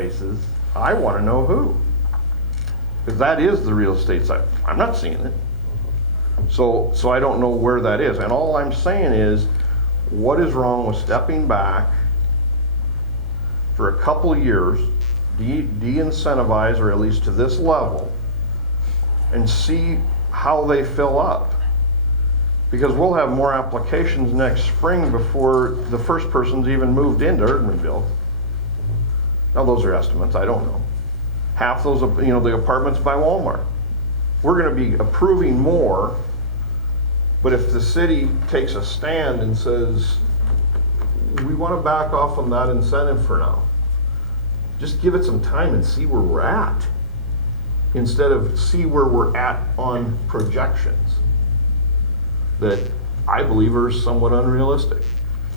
cases, I want to know who. Because that is the real estate side. I'm not seeing it. So I don't know where that is. And all I'm saying is, what is wrong with stepping back for a couple of years, de-incentivize, or at least to this level, and see how they fill up? Because we'll have more applications next spring before the first person's even moved into Erdmanville. Now those are estimates, I don't know. Half those, the apartments by Walmart. We're gonna be approving more, but if the city takes a stand and says, we wanna back off on that incentive for now, just give it some time and see where we're at, instead of see where we're at on projections that I believe are somewhat unrealistic.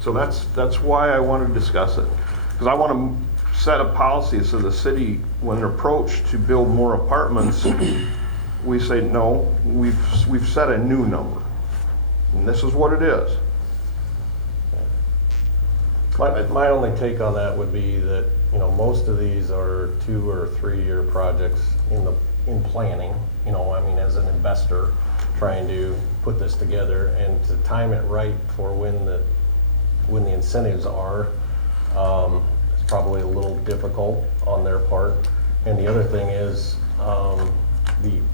So that's why I want to discuss it. Because I want to set a policy so the city, when approached to build more apartments, we say, no, we've set a new number. And this is what it is. My only take on that would be that, most of these are 2 or 3 year projects in planning, as an investor trying to put this together, and to time it right for when the incentives are, it's probably a little difficult on their part. And the other thing is,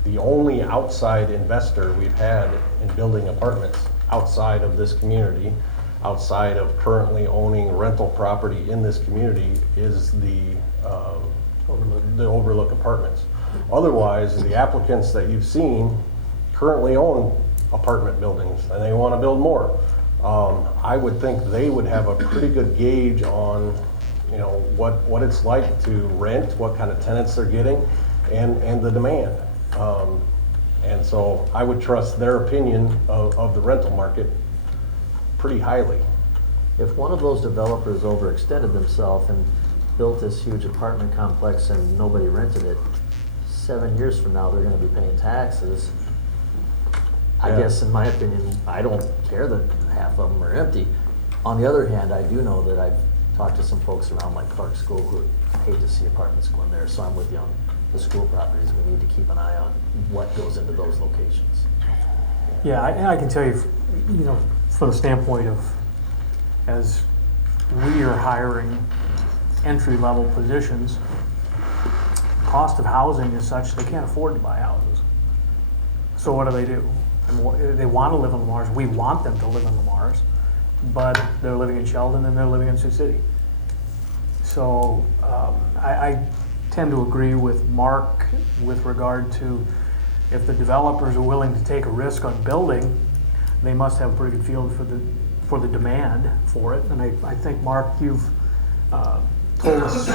the only outside investor we've had in building apartments outside of this community, outside of currently owning rental property in this community, is the Overlook Apartments. Otherwise, the applicants that you've seen currently own apartment buildings and they want to build more. I would think they would have a pretty good gauge on, what it's like to rent, what kind of tenants they're getting, and the demand. And so I would trust their opinion of the rental market pretty highly. If one of those developers overextended themselves and built this huge apartment complex and nobody rented it, 7 years from now, they're gonna be paying taxes. I guess, in my opinion, I don't care that half of them are empty. On the other hand, I do know that I've talked to some folks around like Clark School who hate to see apartments go in there, so I'm with you on the school properties. We need to keep an eye on what goes into those locations. Yeah, I can tell you, from the standpoint of, as we are hiring entry-level positions, cost of housing is such they can't afford to buy houses. So what do? And they want to live in Lamar's. We want them to live in Lamar's, but they're living in Sheldon and they're living in Sioux City. So I tend to agree with Mark with regard to, if the developers are willing to take a risk on building, they must have a pretty good feel for the demand for it. And I think, Mark, you've told us,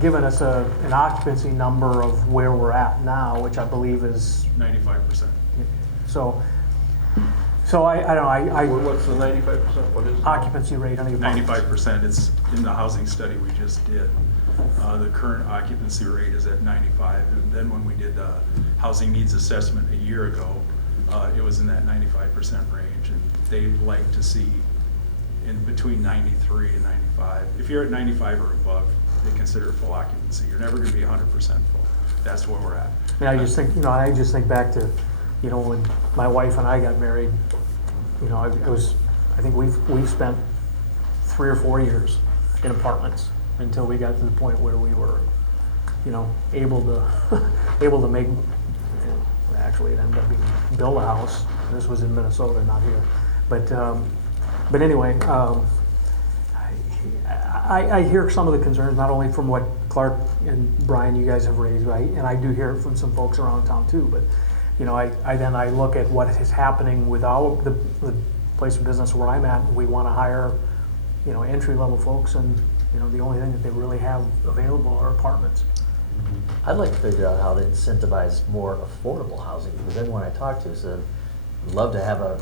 given us an occupancy number of where we're at now, which I believe is 95%. So I don't know. What's the 95%? What is it? Occupancy rate on the apartments. 95%. It's in the housing study we just did. The current occupancy rate is at 95. And then when we did the housing needs assessment a year ago, it was in that 95% range. And they'd like to see in between 93 and 95. If you're at 95 or above, they consider it full occupancy. You're never going to be 100% full. That's where we're at. And I just think back to, when my wife and I got married, I think we've spent 3 or 4 years in apartments until we got to the point where we were, able to make. Actually, it ended up being build a house. This was in Minnesota, not here. But anyway, I hear some of the concerns, not only from what Clark and Brian, you guys have raised, and I do hear it from some folks around town too. But I look at what is happening with the place of business where I'm at, and we want to hire, entry-level folks, and the only thing that they really have available are apartments. I'd like to figure out how to incentivize more affordable housing, because everyone I talked to said, I'd love to have a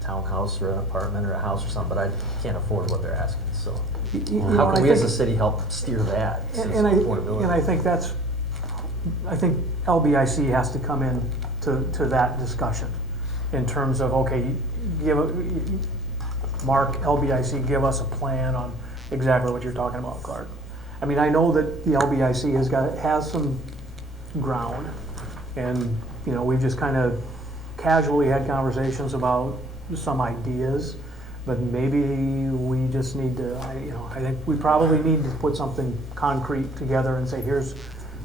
townhouse or an apartment or a house or something, but I can't afford what they're asking. So how can we as a city help steer that? And I think I think LBIC has to come in to that discussion in terms of, okay, Mark, LBIC, give us a plan on exactly what you're talking about, Clark. I mean, I know that the LBIC has some ground, and, you know, we've just kind of casually had conversations about some ideas, but maybe we just need to, I think we probably need to put something concrete together and say, here's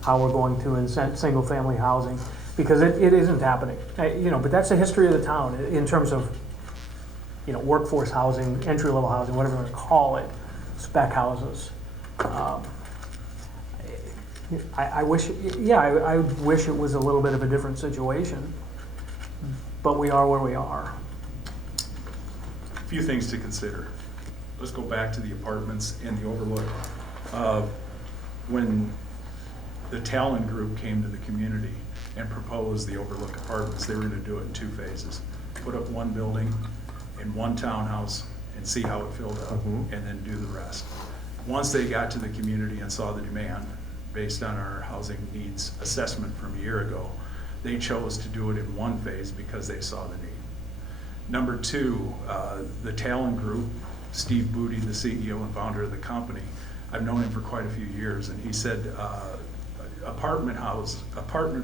how we're going to incent single-family housing, because it isn't happening. But that's the history of the town in terms of, workforce housing, entry-level housing, whatever you want to call it, spec houses. I wish it was a little bit of a different situation, but we are where we are. A few things to consider. Let's go back to the apartments and the overlook. When the Talon Group came to the community and proposed the overlook apartments, they were gonna do it in 2 phases. Put up 1 building and 1 townhouse and see how it filled up, and then do the rest. Once they got to the community and saw the demand, based on our housing needs assessment from a year ago, they chose to do it in 1 phase because they saw the need. Number 2, the Talon Group, Steve Booty, the CEO and founder of the company, I've known him for quite a few years, and he said apartment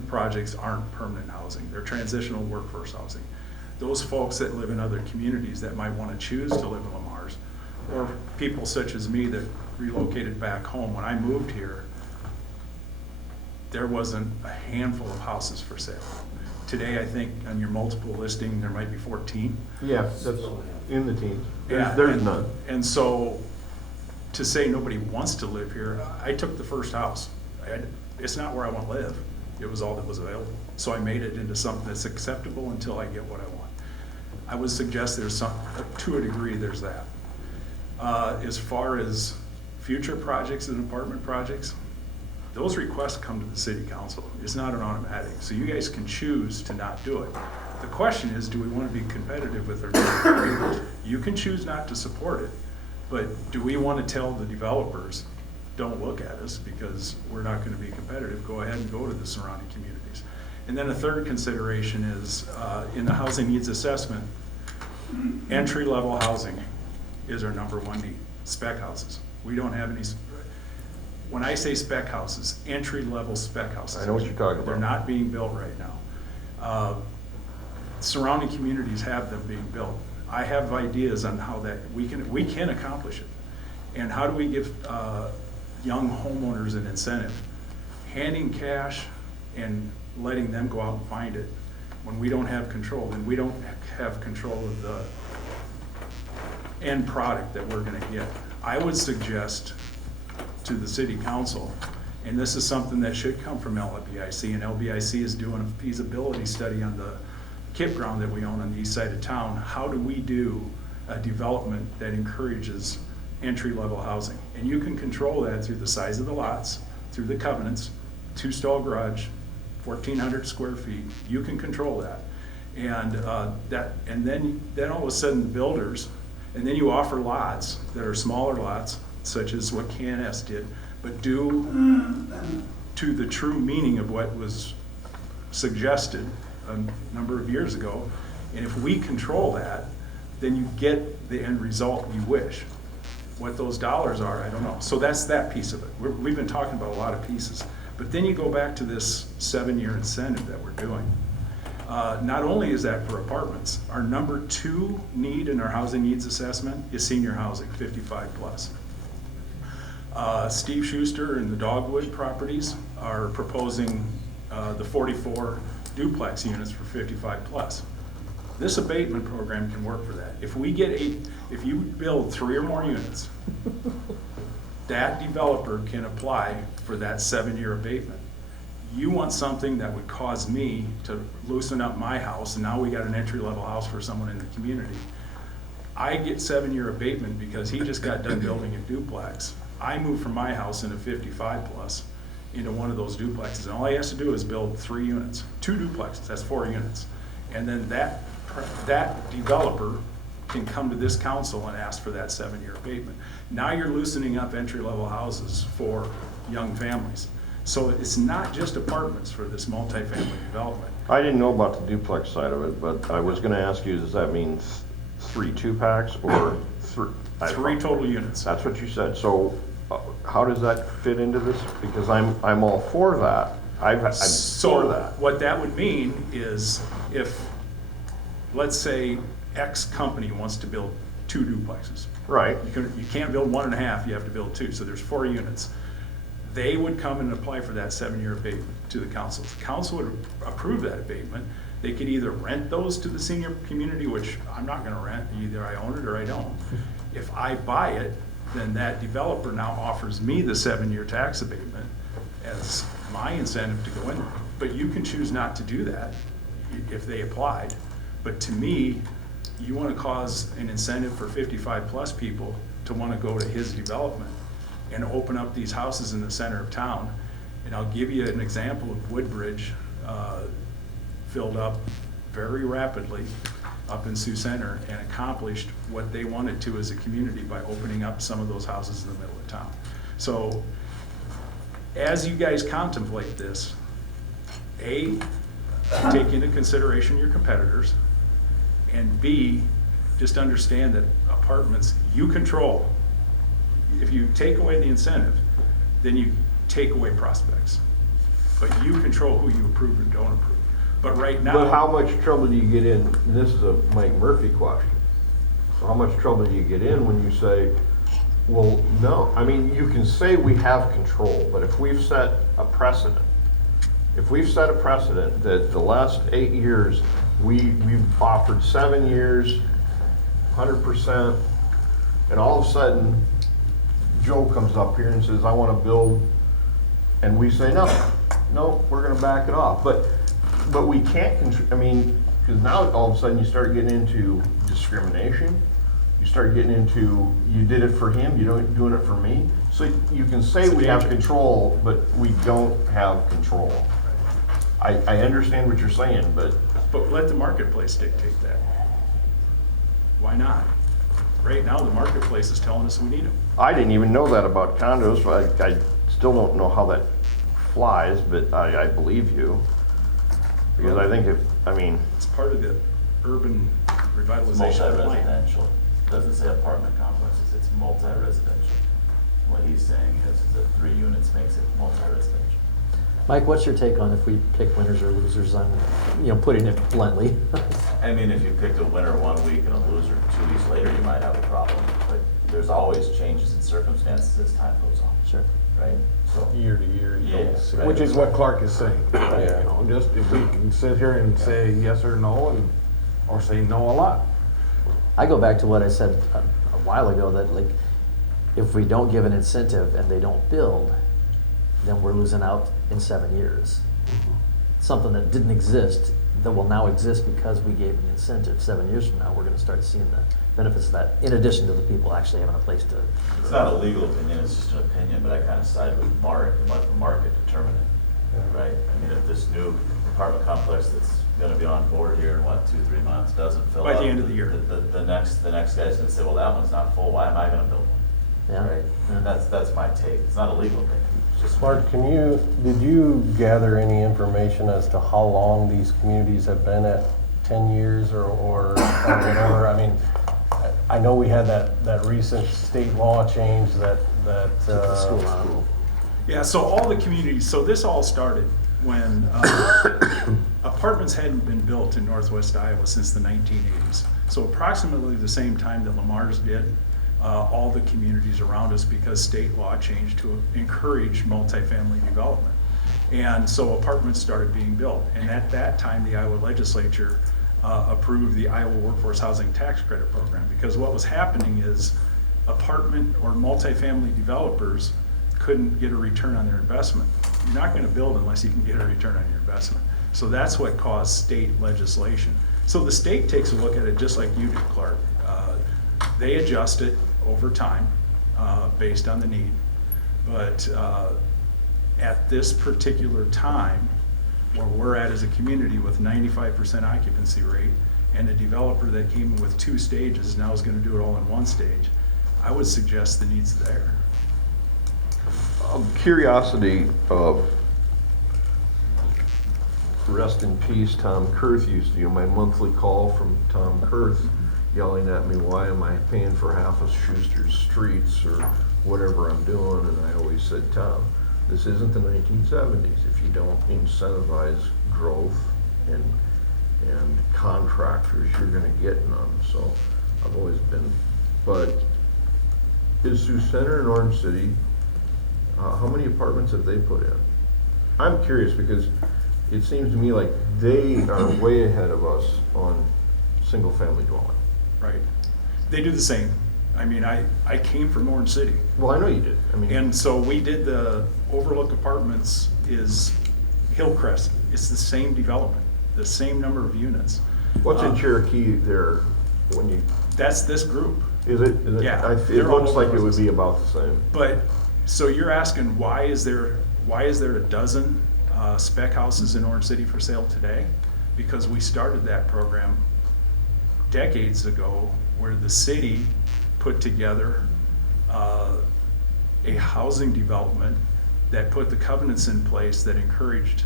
projects aren't permanent housing. They're transitional workforce housing. Those folks that live in other communities that might want to choose to live in Lamar's, or people such as me that relocated back home. When I moved here, there wasn't a handful of houses for sale. Today, I think on your multiple listing, there might be 14. Yeah, that's in the teens. Yeah, There's none. And so, to say nobody wants to live here, I took the first house. It's not where I want to live. It was all that was available. So I made it into something that's acceptable until I get what I want. I would suggest there's some, to a degree, there's that. As far as future projects and apartment projects, those requests come to the city council. It's not an automatic, so you guys can choose to not do it. The question is, do we want to be competitive with our neighbors? You can choose not to support it, but do we want to tell the developers, don't look at us because we're not going to be competitive, go ahead and go to the surrounding communities. And then a third consideration is, in the housing needs assessment, entry-level housing is our #1 need, spec houses. We don't have any. When I say spec houses, entry-level spec houses. I know what you're talking about. They're not being built right now. Surrounding communities have them being built. I have ideas on how that we can accomplish it. And how do we give young homeowners an incentive? Handing cash and letting them go out and find it. When we don't have control, then we don't have control of the end product that we're gonna get. I would suggest to the city council, and this is something that should come from LBIC, and LBIC is doing a feasibility study on the campground that we own on the east side of town. How do we do a development that encourages entry-level housing? And you can control that through the size of the lots, through the covenants, 2-stall garage, 1,400 square feet. You can control that. And then all of a sudden the builders, and then you offer lots that are smaller lots, such as what KNS did, but due to the true meaning of what was suggested a number of years ago. And if we control that, then you get the end result you wish. What those dollars are, I don't know. So that's that piece of it. We've been talking about a lot of pieces. But then you go back to this 7-year incentive that we're doing. Not only is that for apartments, our #2 need in our housing needs assessment is senior housing, 55 plus. Steve Schuster and the Dogwood Properties are proposing the 44 duplex units for 55 plus. This abatement program can work for that. If you build 3 or more units, that developer can apply for that 7-year abatement. You want something that would cause me to loosen up my house, and now we got an entry-level house for someone in the community. I get 7-year abatement because he just got done building a duplex. I moved from my house in a 55 plus into one of those duplexes, and all he has to do is build 3 units, 2 duplexes, that's 4 units. And then that developer can come to this council and ask for that 7-year abatement. Now you're loosening up entry-level houses for young families. So it's not just apartments for this multifamily development. I didn't know about the duplex side of it, but I was gonna ask you, does that mean 3 2-packs or 3? 3 total units. That's what you said. So how does that fit into this? Because I'm all for that. I'm for So that. what that would mean is if, let's say, X company wants to build 2 duplexes. Right. You can't build 1.5, you have to build 2, so there's 4 units. They would come and apply for that 7-year abatement to the council. The council would approve that abatement. They could either rent those to the senior community, which I'm not gonna rent, either I own it or I don't. If I buy it, then that developer now offers me the 7-year tax abatement as my incentive to go in. But you can choose not to do that if they applied. But to me, you wanna cause an incentive for 55-plus people to wanna go to his development and open up these houses in the center of town. And I'll give you an example of Woodbridge, filled up very rapidly up in Sioux Center and accomplished what they wanted to as a community by opening up some of those houses in the middle of town. So as you guys contemplate this, A, take into consideration your competitors, and B, just understand that apartments, you control. If you take away the incentive, then you take away prospects. But you control who you approve and don't approve. But right now. But how much trouble do you get in, and this is a Mike Murphy question, so how much trouble do you get in when you say, well, no, I mean, you can say we have control, but if we've set a precedent, that the last 8 years, we've offered 7 years, 100%, and all of a sudden, Joe comes up here and says, I wanna build, and we say, no, we're gonna back it off, but we can't I mean, because now all of a sudden you start getting into discrimination, you start getting into, you did it for him, you don't doing it for me, so you can say It's a we have danger. control, but we don't have control. I understand what you're saying, but But let the marketplace dictate that. Why not? Right now, the marketplace is telling us we need them. I didn't even know that about condos, so I still don't know how that flies, but I believe you. Because I think It's part of the urban revitalization plan. Multi-residential, doesn't say apartment complexes, it's multi-residential. What he's saying is that 3 units makes it multi-residential. Mike, what's your take on if we pick winners or losers on, putting it bluntly? I mean, if you picked a winner 1 week and a loser 2 weeks later, you might have a problem. But there's always changes in circumstances as time goes on, Sure. right? So, Year to year. you Yeah, don't see- right. Which is what Clark is saying. Yeah. Just if we can sit here and say yes or no, or say no a lot. I go back to what I said a while ago, that like, if we don't give an incentive and they don't build, then we're losing out in 7 years. Something that didn't exist, that will now exist because we gave the incentive. 7 years from now, we're gonna start seeing the benefits of that, in addition to the people actually having a place to. it's not a legal opinion, it's just an opinion, but I kind of side with Mark and let the market determine it, right? I mean, if this new apartment complex that's gonna be on board here in 2-3 months doesn't fill By up. the end of the year. The next guy's gonna say, well, that one's not full, why am I gonna build one? Yeah. Right? Yeah. And that's my take, it's not a legal opinion, it's just. Mark, did you gather any information as to how long these communities have been at 10 years or whatever? I mean, I know we had that recent state law change that. The school out. Yeah, so all the communities, so this all started when apartments hadn't been built in northwest Iowa since the 1980s. So approximately the same time that Lamar's did, all the communities around us, because state law changed to encourage multifamily development. And so apartments started being built. And at that time, the Iowa legislature approved the Iowa Workforce Housing Tax Credit Program, because what was happening is apartment or multifamily developers couldn't get a return on their investment. You're not gonna build unless you can get a return on your investment. So that's what caused state legislation. So the state takes a look at it just like you did, Clark. They adjust it over time based on the need. But at this particular time, where we're at as a community with 95% occupancy rate, and a developer that came in with 2 stages now is gonna do it all in 1 stage, I would suggest the need's there. curiosity of, rest in peace, Tom Kurth used to, my monthly call from Tom Kurth yelling at me, why am I paying for half of Schuster's streets, or whatever I'm doing, and I always said, Tom, this isn't the 1970s. If you don't incentivize growth and contractors, you're gonna get none. So I've always been, but is Sioux Center and Orange City, how many apartments have they put in? I'm curious because it seems to me like they are way ahead of us on single-family dwelling. Right. They do the same. I mean, I came from Orange City. Well, I know you did. I mean, And so we did the Overlook Apartments is Hillcrest. It's the same development, the same number of units. what's in Cherokee there when you, That's this group. is it? Yeah, It they're all looks like it would places. be about the same. But, so you're asking, why is there a dozen spec houses in Orange City for sale today? Because we started that program decades ago where the city put together a housing development that put the covenants in place that encouraged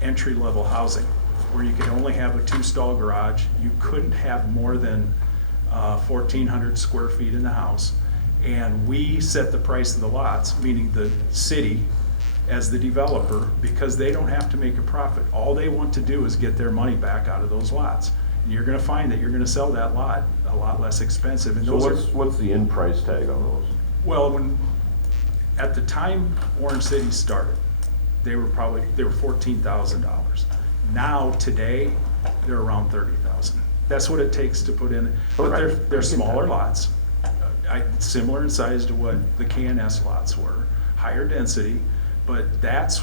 entry-level housing, where you could only have a two-stall garage, you couldn't have more than 1,400 square feet in the house, and we set the price of the lots, meaning the city as the developer, because they don't have to make a profit. All they want to do is get their money back out of those lots. And you're gonna find that you're gonna sell that lot a lot less expensive, and So those are. what's the end price tag on those? Well, at the time Orange City started, they were $14,000. Now, today, they're around 30,000. That's what it takes to put in, but Right. I they're get smaller that. lots, similar in size to what the KNS lots were, higher density, but that's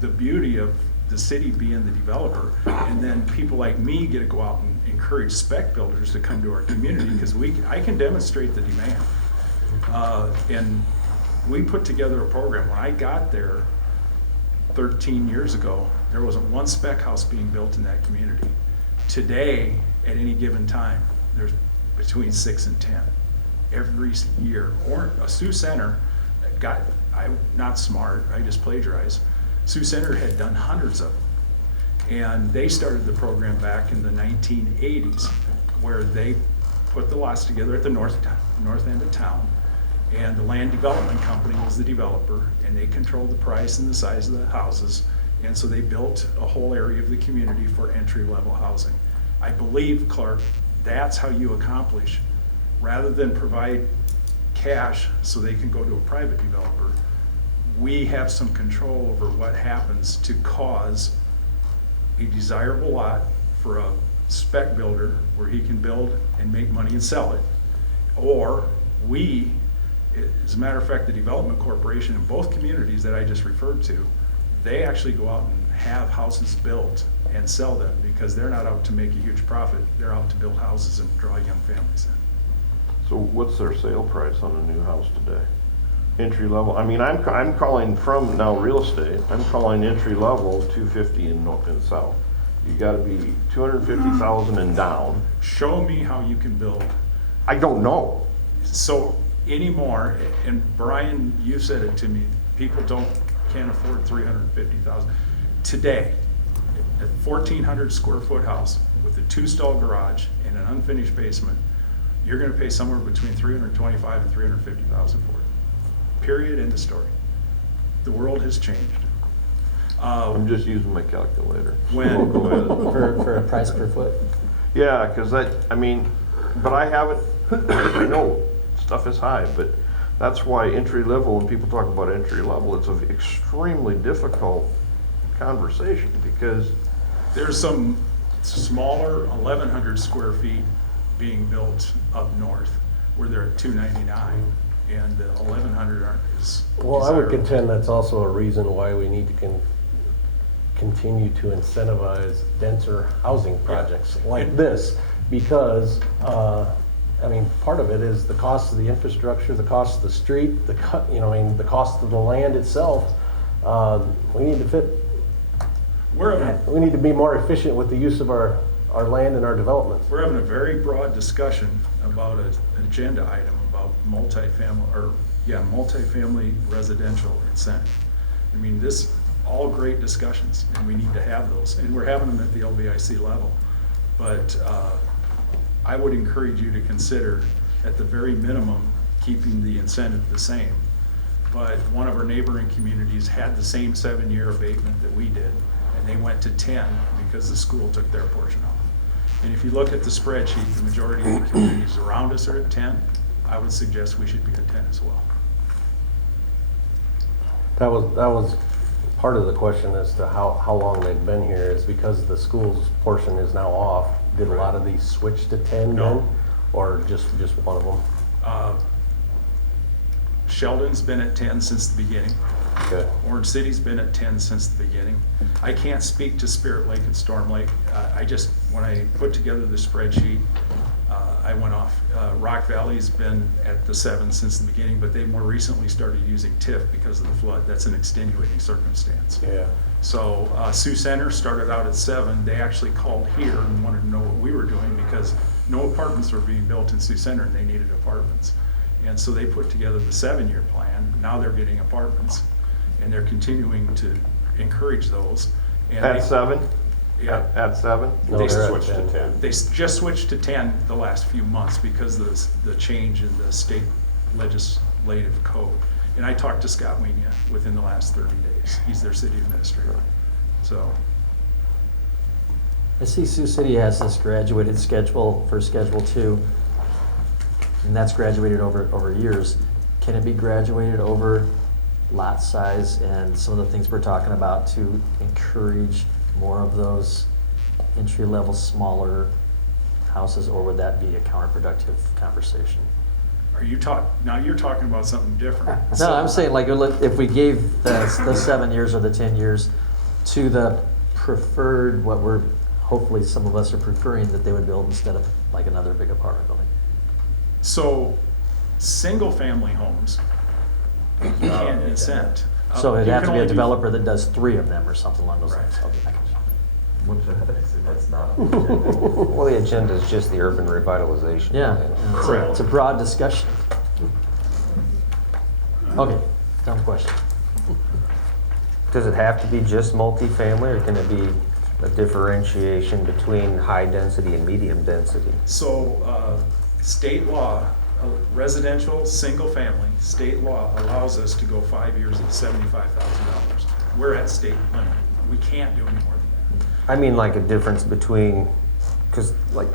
the beauty of the city being the developer. And then people like me get to go out and encourage spec builders to come to our community, because I can demonstrate the demand. And we put together a program. When I got there 13 years ago, there wasn't one spec house being built in that community. Today, at any given time, there's between 6 and 10 every year. Or Sioux Center I'm not smart, I just plagiarized. Sioux Center had done hundreds of them. And they started the program back in the 1980s, where they put the lots together at the north end of town. And the land development company was the developer, and they controlled the price and the size of the houses. And so they built a whole area of the community for entry-level housing. I believe, Clark, that's how you accomplish, rather than provide cash so they can go to a private developer, we have some control over what happens to cause a desirable lot for a spec builder where he can build and make money and sell it. Or we, as a matter of fact, the development corporation in both communities that I just referred to, they actually go out and have houses built and sell them, because they're not out to make a huge profit. They're out to build houses and draw young families in. So what's their sale price on a new house today? Entry level, I mean, I'm calling from now real estate, I'm calling entry level 250 in north and south. You gotta be 250,000 and down. Show me how you can build. I don't know. So anymore, and Brian, you said it to me, people can't afford 350,000. Today, a 1,400 square foot house with a two-stall garage and an unfinished basement, you're gonna pay somewhere between 325 and 350,000 for it. Period, end of story. The world has changed. I'm just using my calculator. When- Go ahead. For a price per foot? Yeah, because but I haven't, I know stuff is high, but that's why entry level, when people talk about entry level, it's an extremely difficult conversation, because There's some smaller 1,100 square feet being built up north where they're at 299, and the 1,100 aren't as Well, I would desirable. contend that's also a reason why we need to continue to incentivize denser housing projects like this, because, I mean, part of it is the cost of the infrastructure, the cost of the street, the cost of the land itself. We need to be more efficient with the use of our land and our developments. We're having a very broad discussion about an agenda item about multifamily residential incentive. I mean, all great discussions, and we need to have those, and we're having them at the LBIC level. But I would encourage you to consider, at the very minimum, keeping the incentive the same. But one of our neighboring communities had the same 7-year abatement that we did, and they went to 10 because the school took their portion off. And if you look at the spreadsheet, the majority of the communities around us are at 10. I would suggest we should be at 10 as well. That was part of the question as to how long they've been here, is because the school's portion is now off. Did a lot of these switch to 10 No. then? Or just one of them? Sheldon's been at 10 since the beginning. Okay. Orange City's been at 10 since the beginning. I can't speak to Spirit Lake and Storm Lake. When I put together the spreadsheet, I went off. Rock Valley's been at the 7 since the beginning, but they more recently started using TIF because of the flood. That's an extenuating circumstance. Yeah. So Sioux Center started out at 7. They actually called here and wanted to know what we were doing because no apartments were being built in Sioux Center and they needed apartments. And so they put together the 7-year plan. Now they're getting apartments and they're continuing to encourage those. And At they- 7? Yeah. At 7? No, They they're at switched to 10. 10. They just switched to 10 the last few months because of the change in the state legislative code. And I talked to Scott Wienia within the last 30 days. He's their city administrator. So, I see Sioux City has this graduated schedule for Schedule 2, and that's graduated over years. Can it be graduated over lot size and some of the things we're talking about to encourage more of those entry-level, smaller houses, or would that be a counterproductive conversation? now you're talking about something different. No, I'm saying like if we gave the 7 years or the 10 years to the preferred, what we're, hopefully some of us are preferring that they would build instead of like another big apartment building. So, single-family homes, you can't incent. So it'd You have can to be a only do- developer that does 3 of them or something along those lines. Right. Okay, I got you. That's not. Well, the agenda is just the urban revitalization. Yeah, plan. Correct. it's a broad discussion. Okay, dumb question. Does it have to be just multifamily, or can it be a differentiation between high density and medium density? So, state law, residential, single-family, state law allows us to go 5 years at $75,000. We're at state limit. We can't do any more than that. I mean, like a difference between, because like